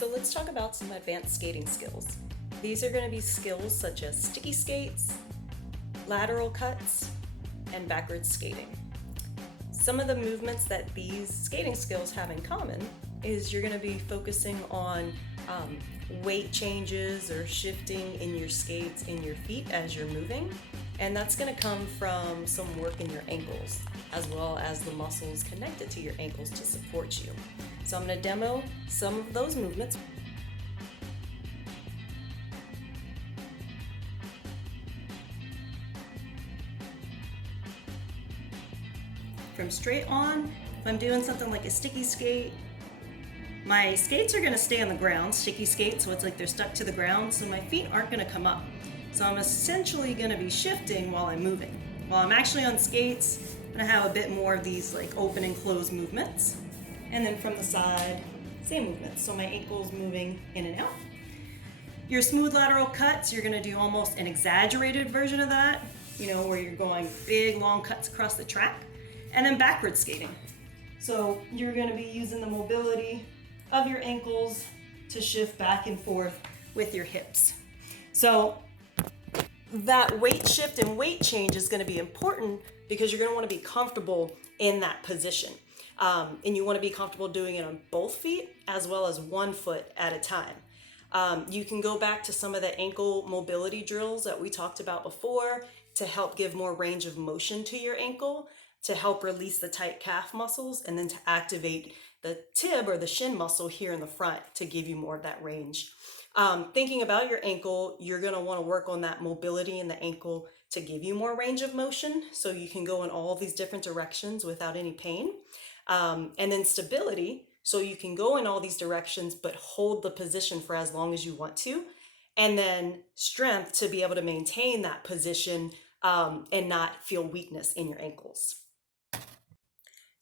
So let's talk about some advanced skating skills. These are going to be skills such as sticky skates, lateral cuts, and backwards skating. Some of the movements that these skating skills have in common is you're going to be focusing on weight changes or shifting in your skates in your feet as you're moving, and that's going to come from some work in your ankles as well as the muscles connected to your ankles to support you. So I'm going to demo some of those movements. From straight on, if I'm doing something like a sticky skate, my skates are going to stay on the ground, sticky skates, so it's like they're stuck to the ground, so my feet aren't going to come up. So I'm essentially going to be shifting while I'm moving. While I'm actually on skates, I'm going to have a bit more of these like open and close movements. And then from the side, same movements. So my ankle's moving in and out. Your smooth lateral cuts, you're going to do almost an exaggerated version of that, where you're going big, long cuts across the track. And then backward skating. So you're going to be using the mobility of your ankles to shift back and forth with your hips. So that weight shift and weight change is going to be important because you're going to want to be comfortable in that position. And you want to be comfortable doing it on both feet as well as one foot at a time. You can go back to some of the ankle mobility drills that we talked about before to help give more range of motion to your ankle, to help release the tight calf muscles, and then to activate the tib or the shin muscle here in the front to give you more of that range. Thinking about your ankle, you're going to want to work on that mobility in the ankle to give you more range of motion so you can go in all these different directions without any pain. And then stability, so you can go in all these directions but hold the position for as long as you want to. And then strength to be able to maintain that position and not feel weakness in your ankles.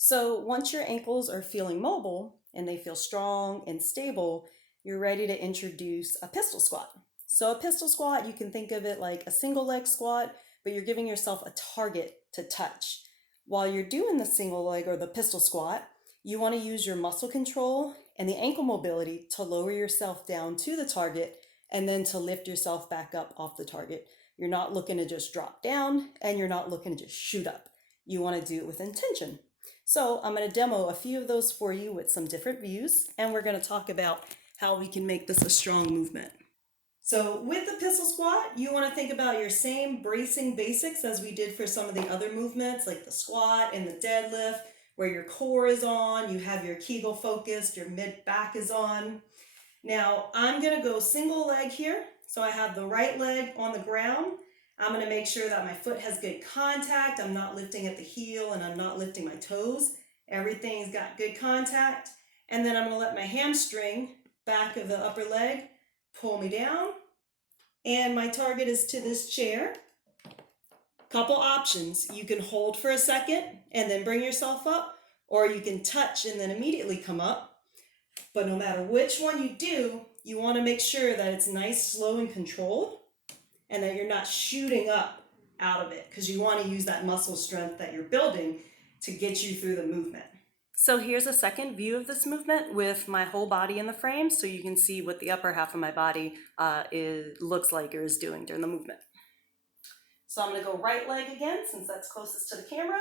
So once your ankles are feeling mobile and they feel strong and stable, you're ready to introduce a pistol squat. So a pistol squat, you can think of it like a single leg squat, but you're giving yourself a target to touch. While you're doing the single leg or the pistol squat, you want to use your muscle control and the ankle mobility to lower yourself down to the target and then to lift yourself back up off the target. You're not looking to just drop down and you're not looking to just shoot up. You want to do it with intention. So I'm going to demo a few of those for you with some different views, and we're going to talk about how we can make this a strong movement. So with the pistol squat, you want to think about your same bracing basics as we did for some of the other movements like the squat and the deadlift, where your core is on, you have your Kegel focused, your mid back is on. Now I'm going to go single leg here. So I have the right leg on the ground. I'm going to make sure that my foot has good contact. I'm not lifting at the heel and I'm not lifting my toes. Everything's got good contact. And then I'm going to let my hamstring, back of the upper leg, pull me down. And my target is to this chair. Couple options. You can hold for a second and then bring yourself up, or you can touch and then immediately come up. But no matter which one you do, you want to make sure that it's nice, slow, and controlled, and that you're not shooting up out of it, because you want to use that muscle strength that you're building to get you through the movement. So here's a second view of this movement with my whole body in the frame, so you can see what the upper half of my body looks like or is doing during the movement. So I'm going to go right leg again, since that's closest to the camera.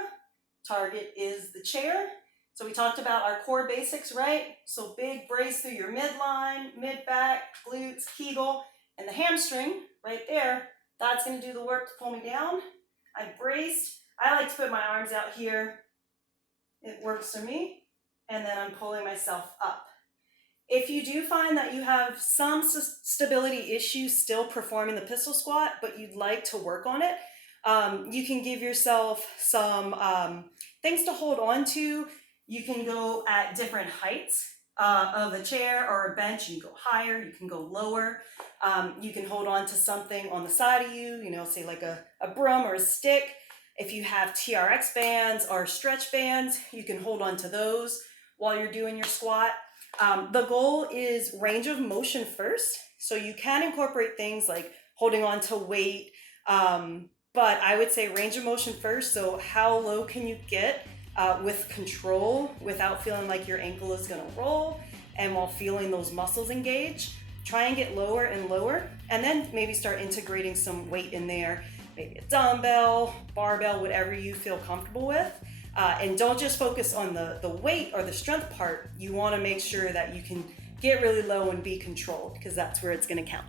Target is the chair. So we talked about our core basics, right? So big brace through your midline, mid-back, glutes, Kegel, and the hamstring right there. That's going to do the work to pull me down. I'm braced. I like to put my arms out here. It works for me. And then I'm pulling myself up. If you do find that you have some stability issues still performing the pistol squat, but you'd like to work on it, you can give yourself some things to hold on to. You can go at different heights of a chair or a bench. You can go higher, you can go lower. You can hold on to something on the side of you, say like a broom or a stick. If you have TRX bands or stretch bands, you can hold on to those while you're doing your squat. The goal is range of motion first. So you can incorporate things like holding on to weight, but I would say range of motion first. So how low can you get with control without feeling like your ankle is going to roll? And while feeling those muscles engage, try and get lower and lower, and then maybe start integrating some weight in there, maybe a dumbbell, barbell, whatever you feel comfortable with. And don't just focus on the weight or the strength part. You want to make sure that you can get really low and be controlled, because that's where it's going to count.